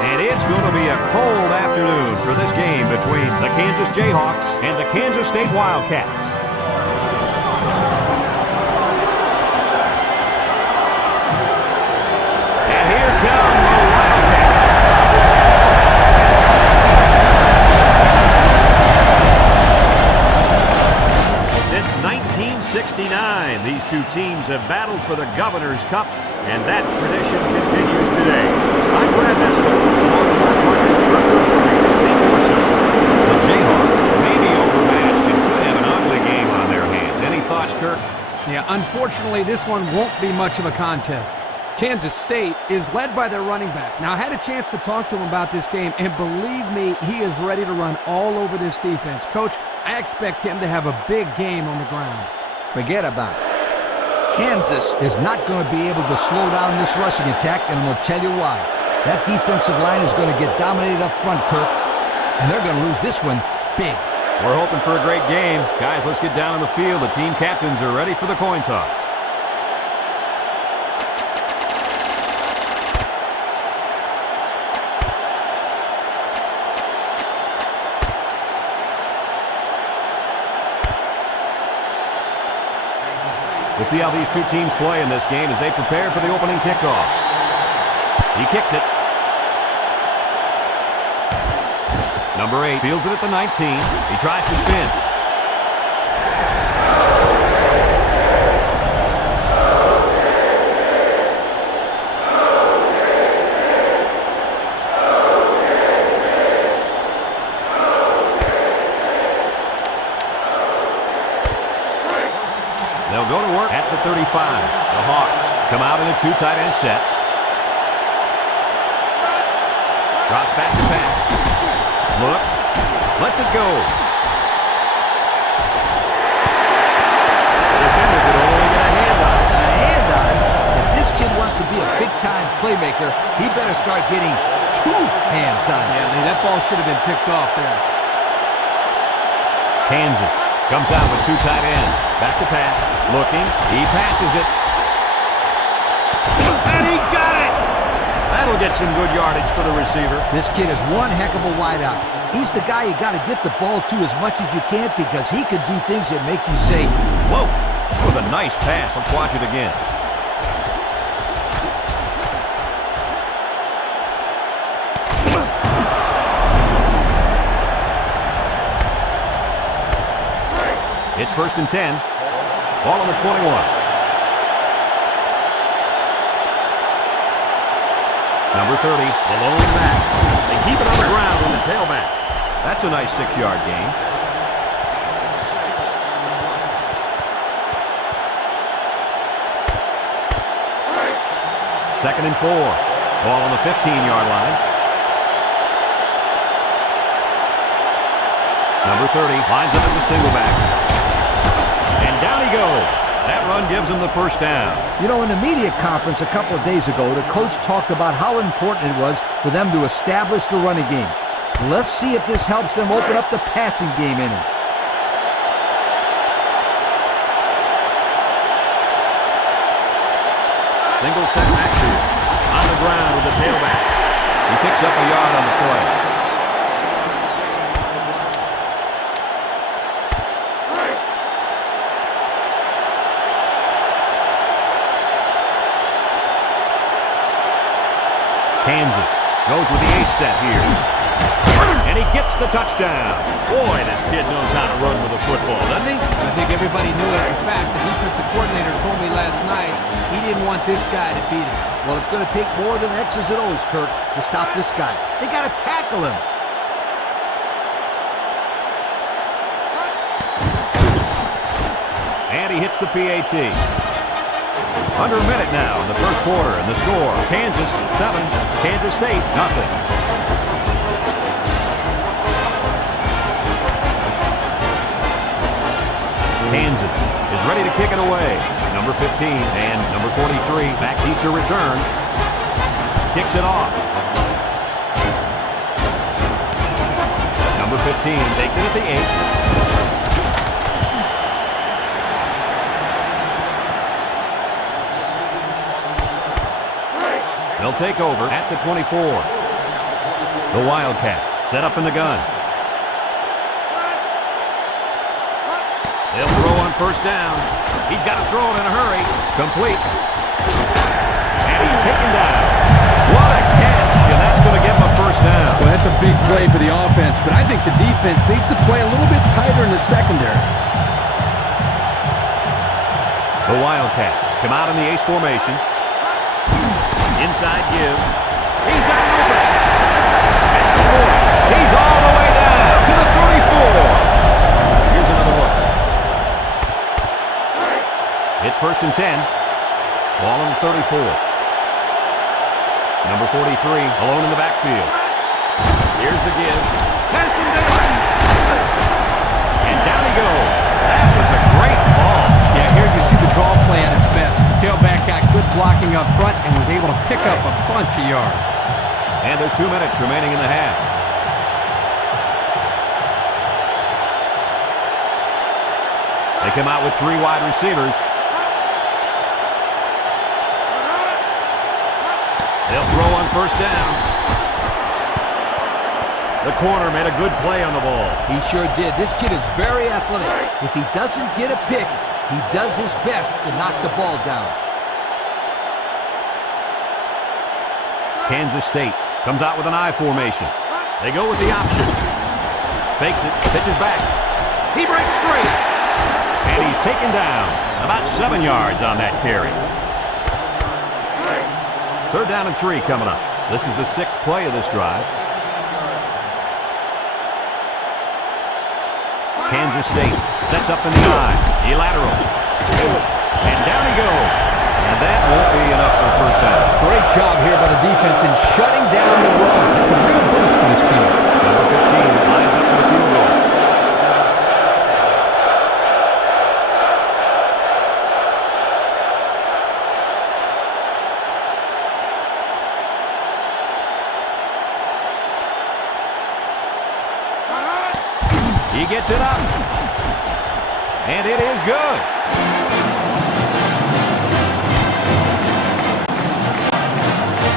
And it's going to be a cold afternoon for this game between the Kansas Jayhawks and the Kansas State Wildcats. And here come the Wildcats. Since 1969, these two teams have battled for the Governor's Cup, and that tradition continues today. I'm Brad Nessler. The Jayhawks may be overmatched and could have an ugly game on their hands. Any thoughts, Kirk? Yeah, unfortunately, this one won't be much of a contest. Kansas State is led by their running back. Now, I had a chance to talk to him about this game, and believe me, he is ready to run all over this defense. Coach, I expect him to have a big game on the ground. Forget about it. Kansas is not going to be able to slow down this rushing attack, and I'm going to tell you why. That defensive line is going to get dominated up front, Kirk, and they're going to lose this one big. We're hoping for a great game. Guys, let's get down on the field. The team captains are ready for the coin toss. We'll see how these two teams play in this game as they prepare for the opening kickoff. He kicks it. Number 8 fields it at the 19. He tries to spin. They'll go to work at the 35. The Hawks come out in a two tight end set. Drops back to pass. Looks. Lets it go. The defender could only get a hand on it. A hand on it? If this kid wants to be a big-time playmaker, he better start getting 2 hands on it. Yeah, that ball should have been picked off there. Kansas comes out with 2 tight ends. Back to pass. Looking. He passes it. And he got it! That'll get some good yardage for the receiver. This kid is one heck of a wideout. He's the guy you got to get the ball to as much as you can because he could do things that make you say, whoa. That was a nice pass. Let's watch it again. It's 1st and 10. Ball on the 21. Number 30, the lone back. They keep it on the ground on the tailback. That's a nice 6-yard gain. Second and 4. Ball on the 15-yard line. Number 30 lines up as a single back. And down he goes. That run gives him the first down. You know, in the media conference a couple of days ago, the coach talked about how important it was for them to establish the running game. Let's see if this helps them open up the passing game in it. Single set back here. On the ground with the tailback. He picks up a yard on the play. Kansas goes with the ace set here. And he gets the touchdown. Boy, this kid knows how to run with a football, doesn't he? I think everybody knew it. In fact, the defensive coordinator told me last night he didn't want this guy to beat him. Well, it's going to take more than X's and O's, Kirk, to stop this guy. They got to tackle him. And he hits the PAT. Under a minute now in the first quarter, and the score, Kansas 7, Kansas State nothing. Kansas is ready to kick it away. Number 15 and number 43 back deep to return. Kicks it off. Number 15 takes it at the 8. They'll take over at the 24. The Wildcats set up in the gun. They'll throw on first down. He's got to throw it in a hurry. Complete. And he's taken down. What a catch, and that's going to give him a first down. Well, that's a big play for the offense, but I think the defense needs to play a little bit tighter in the secondary. The Wildcats come out in the ace formation. Inside give. He's got it open. At the 40. He's all the way down to the 34. Here's another look. It's 1st and 10. Ball on the 34. Number 43 alone in the backfield. Here's the give. Passing down. And down he goes. That was a great ball. Yeah, here you see the draw play at its best. The tailback got good blocking up front and was able to pick up a bunch of yards. And there's 2 minutes remaining in the half. They come out with 3 wide receivers. They'll throw on first down. The corner made a good play on the ball. He sure did. This kid is very athletic. If he doesn't get a pick, he does his best to knock the ball down. Kansas State comes out with an I formation. They go with the option. Fakes it, pitches back. He breaks free. And he's taken down. About 7 yards on that carry. 3rd down and 3 coming up. This is the 6th play of this drive. Kansas State sets up in the I. He laterals. And down he goes. And that won't be enough for the first down. Great job here by the defense in shutting down the run. That's a real boost for this team. Number 15 lines up for the field goal. He gets it up. And it is good.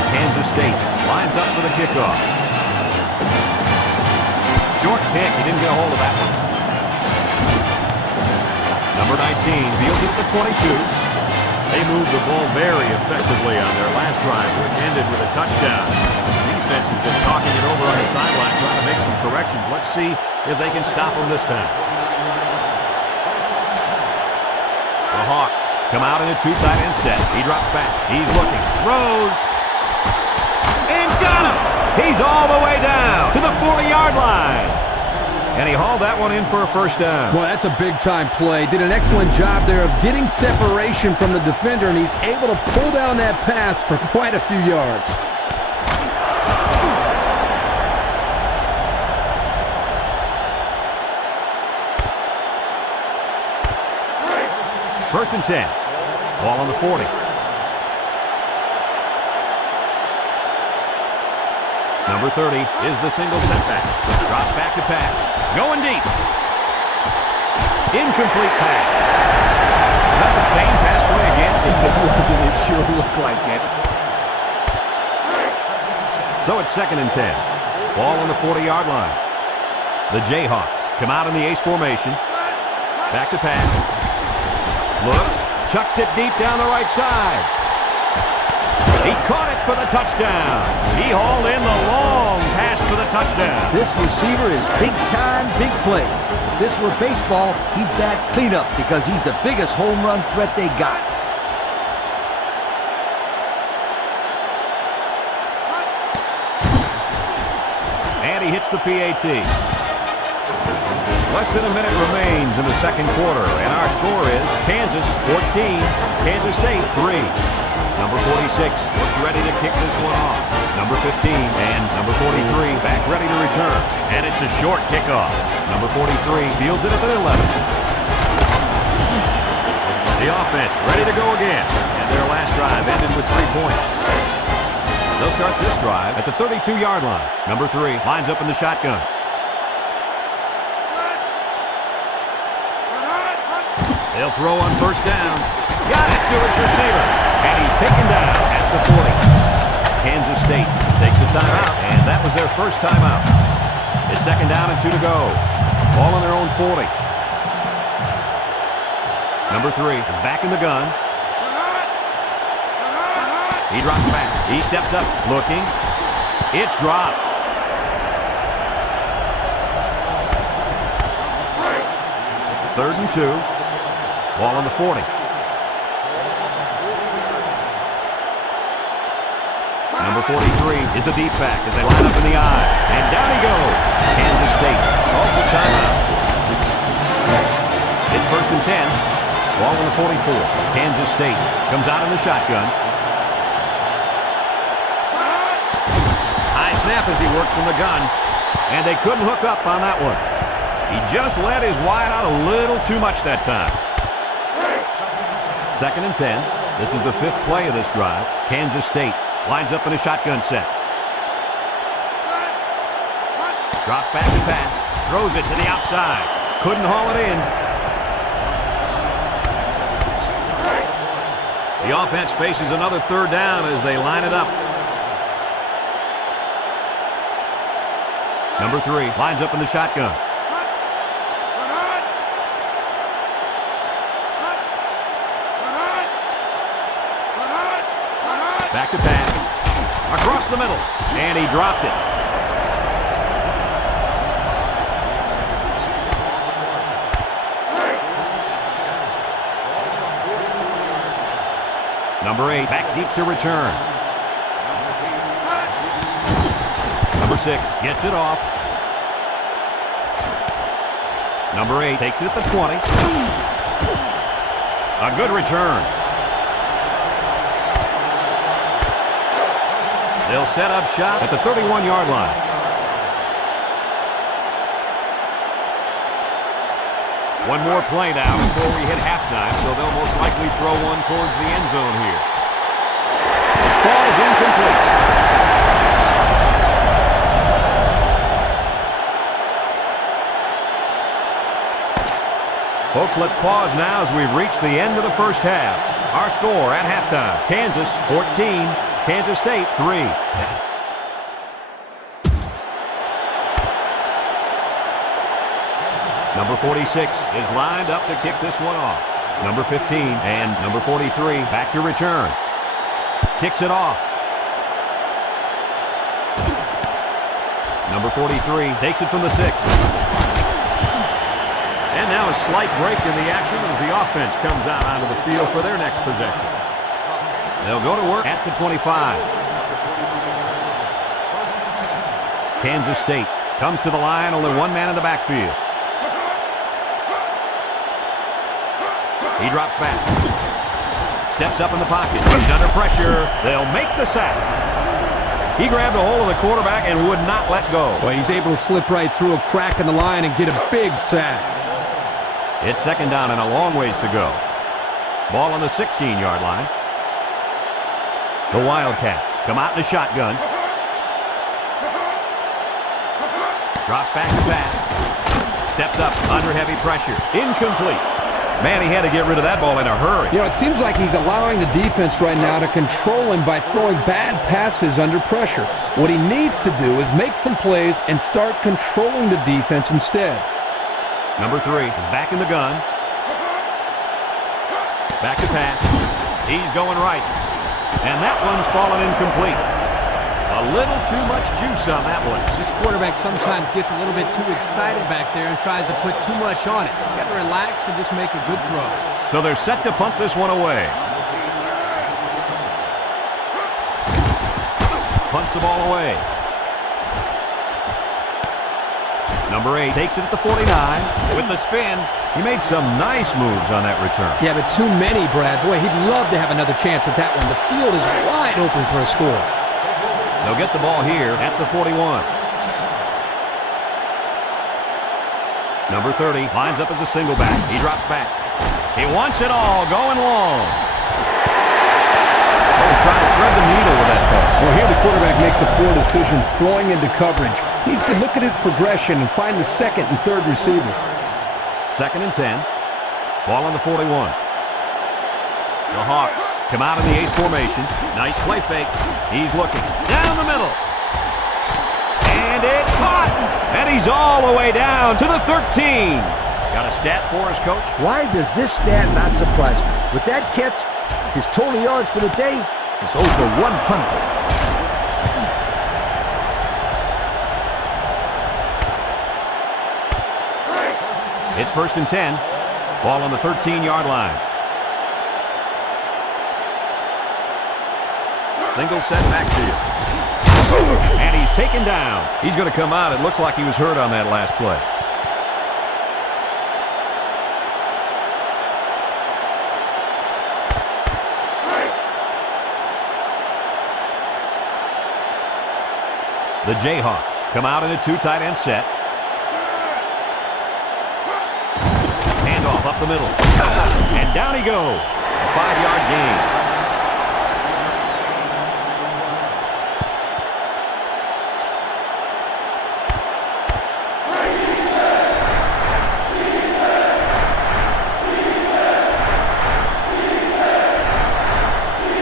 Kansas State lines up for the kickoff. Short kick. He didn't get a hold of that one. Number 19 fields it at the 22. They moved the ball very effectively on their last drive, which ended with a touchdown. The defense has been talking it over on the sideline, trying to make some corrections. Let's see if they can stop them this time. The Hawks come out in a 2 tight end set. He drops back. He's looking. Throws. And got him. He's all the way down to the 40-yard line. And he hauled that one in for a first down. Well, that's a big-time play. Did an excellent job there of getting separation from the defender, and he's able to pull down that pass for quite a few yards. First and 10. Ball on the 40. Number 30 is the single setback. Drops back to pass. Going deep. Incomplete pass. Is that the same pass play again? It sure looked like it. So it's 2nd and 10. Ball on the 40-yard line. The Jayhawks come out in the ace formation. Back to pass. Looks. Chucks it deep down the right side. He caught it for the touchdown. He hauled in the long pass for the touchdown. This receiver is big time, big play. If this were baseball, he'd bat cleanup because he's the biggest home run threat they got. And he hits the PAT. Less than a minute remains in the 2nd quarter, and our score is Kansas 14, Kansas State 3. Number 46 looks ready to kick this one off. Number 15 and number 43 back ready to return. And it's a short kickoff. Number 43 fields it at the 11. The offense ready to go again. And their last drive ended with 3 points. They'll start this drive at the 32-yard line. Number 3 lines up in the shotgun. They'll throw on first down. Got it to his receiver. And he's taken down at the 40. Kansas State takes a timeout, and that was their first timeout. It's second down and 2 to go. Ball on their own 40. Number 3 is back in the gun. He drops back. He steps up, looking. It's dropped. Third and 2. Ball on the 40. Number 43 is the deep back as they line up in the eye. And down he goes. Kansas State calls the timeout. It's first and 10. Ball on the 44. Kansas State comes out in the shotgun. High snap as he works from the gun. And they couldn't hook up on that one. He just let his wide out a little too much that time. Second and 10. This is the 5th play of this drive. Kansas State lines up in a shotgun set. Drops back to pass. Throws it to the outside. Couldn't haul it in. The offense faces another third down as they line it up. Number 3 lines up in the shotgun. Back to pass. Across the middle. And he dropped it. Number 8 back deep to return. Number 6 gets it off. Number 8 takes it at the 20. A good return. They'll set up shop at the 31-yard line. One more play now before we hit halftime, so they'll most likely throw one towards the end zone here. The ball is incomplete. Folks, let's pause now as we've reached the end of the first half. Our score at halftime, Kansas 14, Kansas State 3. Number 46 is lined up to kick this one off. Number 15 and number 43 back to return. Kicks it off. Number 43 takes it from the 6. And now a slight break in the action as the offense comes out onto the field for their next possession. They'll go to work at the 25. Kansas State comes to the line, only one man in the backfield. He drops back. Steps up in the pocket. He's under pressure. They'll make the sack. He grabbed a hold of the quarterback and would not let go. Well, he's able to slip right through a crack in the line and get a big sack. It's second down and a long ways to go. Ball on the 16-yard line. The Wildcats come out in the shotgun. Drops back to pass. Steps up under heavy pressure. Incomplete. Man, he had to get rid of that ball in a hurry. You know, it seems like he's allowing the defense right now to control him by throwing bad passes under pressure. What he needs to do is make some plays and start controlling the defense instead. Number 3 is back in the gun. Back to pass. He's going right. And that one's fallen incomplete. A little too much juice on that one. This quarterback sometimes gets a little bit too excited back there and tries to put too much on it. He's got to relax and just make a good throw. So they're set to punt this one away. Punts the ball away. Number 8 takes it at the 49 with the spin. He made some nice moves on that return. Yeah, but too many, Brad. Boy, he'd love to have another chance at that one. The field is wide open for a score. They'll get the ball here at the 41. Number 30 lines up as a single back. He drops back. He wants it all, going long. Trying to thread the needle with that ball. Well, here the quarterback makes a poor decision throwing into coverage. Needs to look at his progression and find the second and third receiver. Second and 10. Ball on the 41. The Hawks come out in the ace formation. Nice play fake. He's looking down the middle. And it's caught. And he's all the way down to the 13. Got a stat for us, Coach? Why does this stat not surprise me? With that catch, his total yards for the day is over 100. It's 1st and 10. Ball on the 13-yard line. Single set back to you. And he's taken down. He's going to come out. It looks like he was hurt on that last play. The Jayhawks come out in a 2 tight end set. Handoff up the middle. And down he goes. A 5-yard gain.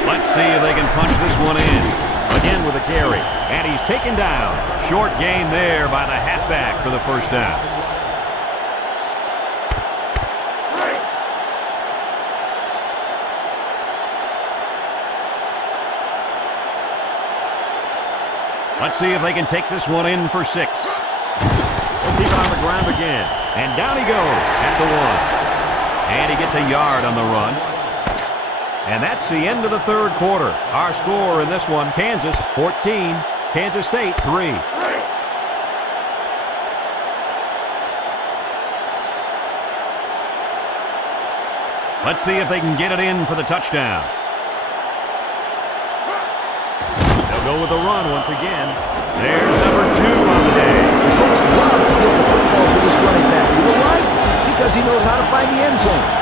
Let's see if they can punch this one in. Again with a carry. And he's taken down. Short gain there by the halfback for the first down. Let's see if they can take this one in for 6. They'll keep it on the ground again. And down he goes at the 1. And he gets a yard on the run. And that's the end of the third quarter. Our score in this one, Kansas 14, Kansas State 3. Let's see if they can get it in for the touchdown. They'll go with the run once again. There's number 2 on the day. The coach loves to give the football to this running back. You know why? Because he knows how to find the end zone.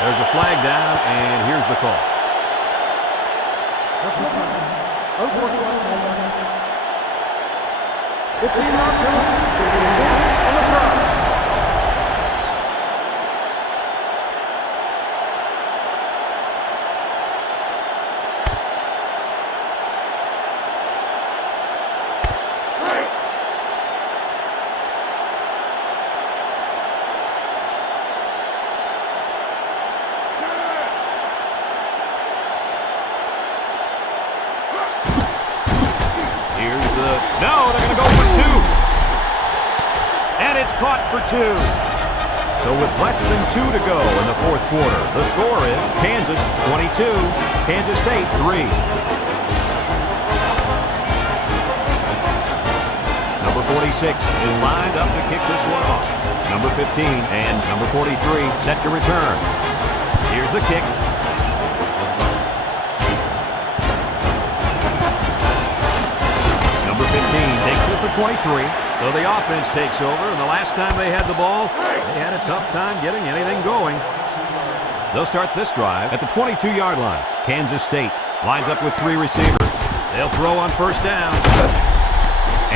There's a flag down, and here's the call. No, they're going to go for 2. And it's caught for 2. So with less than 2 to go in the fourth quarter, the score is Kansas 22, Kansas State 3. Number 46 is lined up to kick this one off. Number 15 and number 43 set to return. Here's the kick. Number 15 takes it for 23. So the offense takes over, and the last time they had the ball, they had a tough time getting anything going. They'll start this drive at the 22-yard line. Kansas State lines up with 3 receivers. They'll throw on first down.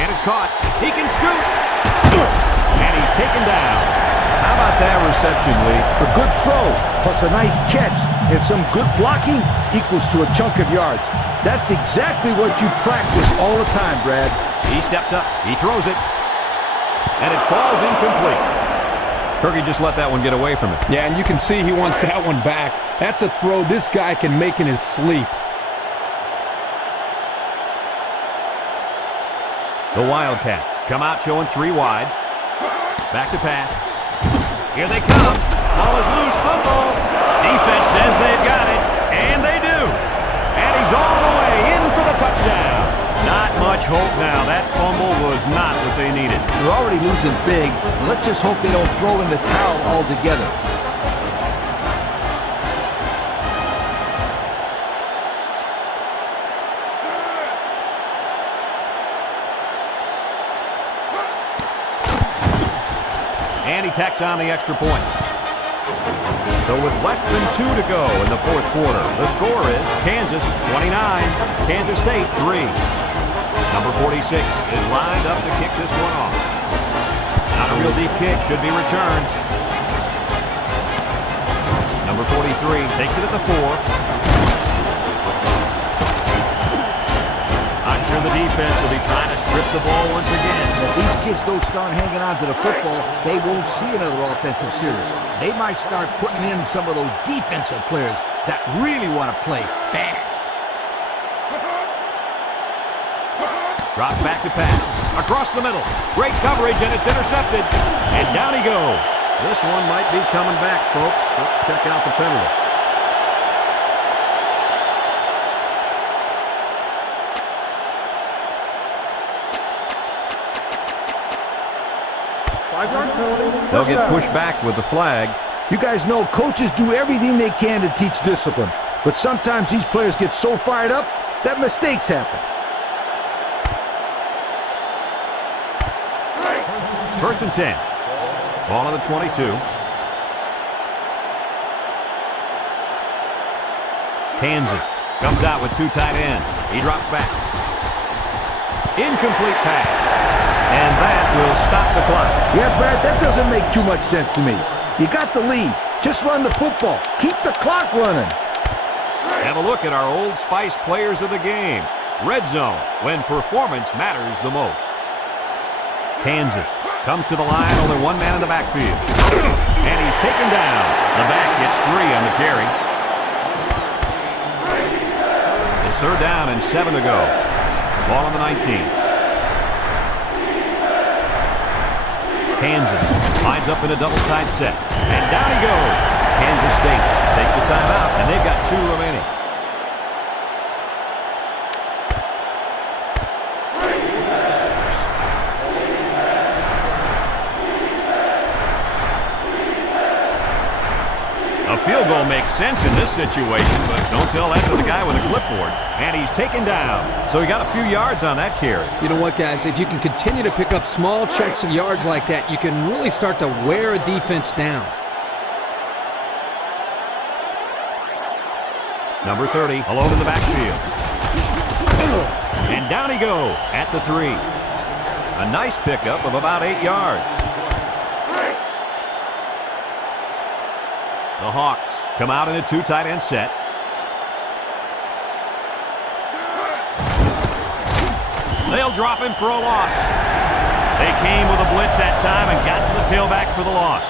And it's caught. He can scoot. And he's taken down. How about that reception, Lee? A good throw, plus a nice catch, and some good blocking equals to a chunk of yards. That's exactly what you practice all the time, Brad. He steps up. He throws it. And it falls incomplete. Kirky just let that one get away from him. Yeah, and you can see he wants that one back. That's a throw this guy can make in his sleep. The Wildcats come out showing 3 wide. Back to pass. Here they come. Ball is loose. Fumble. Defense says they've got it. And they do. And he's all the way in for the touchdown. Not much hope now. That fumble was not what they needed. They're already losing big. Let's just hope they don't throw in the towel altogether. And he tacks on the extra point. So with less than 2 to go in the fourth quarter, the score is Kansas 29, Kansas State 3. Number 46 is lined up to kick this one off. Not a real deep kick, should be returned. Number 43 takes it at the 4. I'm sure the defense will be trying to strip the ball once again. If these kids don't start hanging on to the football, they won't see another offensive series. They might start putting in some of those defensive players that really want to play bad. Drops back to pass. Across the middle. Great coverage, and it's intercepted. And down he goes. This one might be coming back, folks. Let's check out the penalty. Five-yard penalty. They'll get pushed back with the flag. You guys know coaches do everything they can to teach discipline, but sometimes these players get so fired up that mistakes happen. First and 10. Ball on the 22. Kansas comes out with 2 tight ends. He drops back. Incomplete pass. And that will stop the clock. Yeah, Brad, that doesn't make too much sense to me. You got the lead. Just run the football. Keep the clock running. Have a look at our Old Spice players of the game. Red zone, when performance matters the most. Kansas comes to the line, only one man in the backfield. And he's taken down. The back gets 3 on the carry. It's 3rd down and 7 to go. Ball on the 19. Kansas lines up in a double tight set. And down he goes. Kansas State takes a timeout, and they've got 2 remaining. A field goal makes sense in this situation, but don't tell that to the guy with a clipboard. And he's taken down. So he got a few yards on that carry. You know what, guys? If you can continue to pick up small chunks of yards like that, you can really start to wear a defense down. Number 30, alone in the backfield. And down he goes at the 3. A nice pickup of about 8 yards. The Hawks come out in a 2 tight end set. They'll drop him for a loss. They came with a blitz that time and got to the tailback for the loss.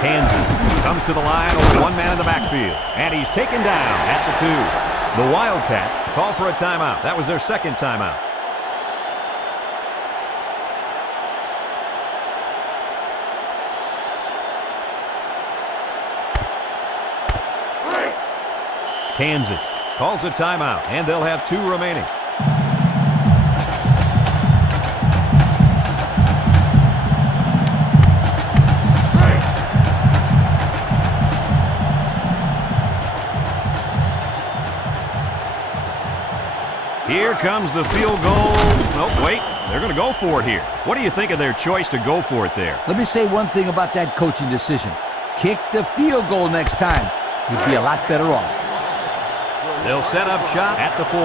Kansas comes to the line, only one man in the backfield. And he's taken down at the 2. The Wildcats call for a timeout. That was their 2nd timeout. Kansas calls a timeout, and they'll have 2 remaining. Here comes the field goal. Oh, wait. They're going to go for it here. What do you think of their choice to go for it there? Let me say one thing about that coaching decision. Kick the field goal next time. You'd be a lot better off. They'll set up shop at the 4.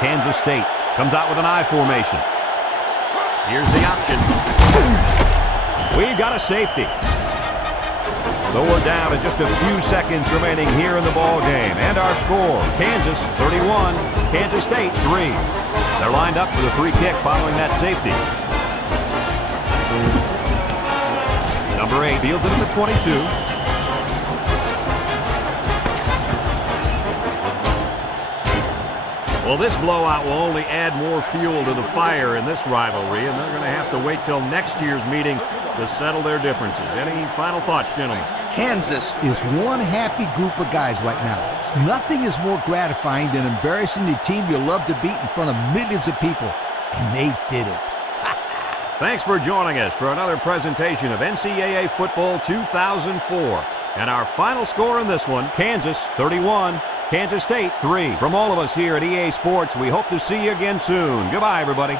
Kansas State comes out with an I formation. Here's the option. We've got a safety. So we're down to just a few seconds remaining here in the ball game. And our score, Kansas 31, Kansas State 3. They're lined up for the free kick following that safety. Number 8 fields it at the 22. Well, this blowout will only add more fuel to the fire in this rivalry, and they're going to have to wait till next year's meeting to settle their differences. Any final thoughts, gentlemen? Kansas is one happy group of guys right now. Nothing is more gratifying than embarrassing the team you love to beat in front of millions of people, and they did it. Thanks for joining us for another presentation of NCAA Football 2004. And our final score in this one, Kansas 31, Kansas State 3. From all of us here at EA Sports, we hope to see you again soon. Goodbye, everybody.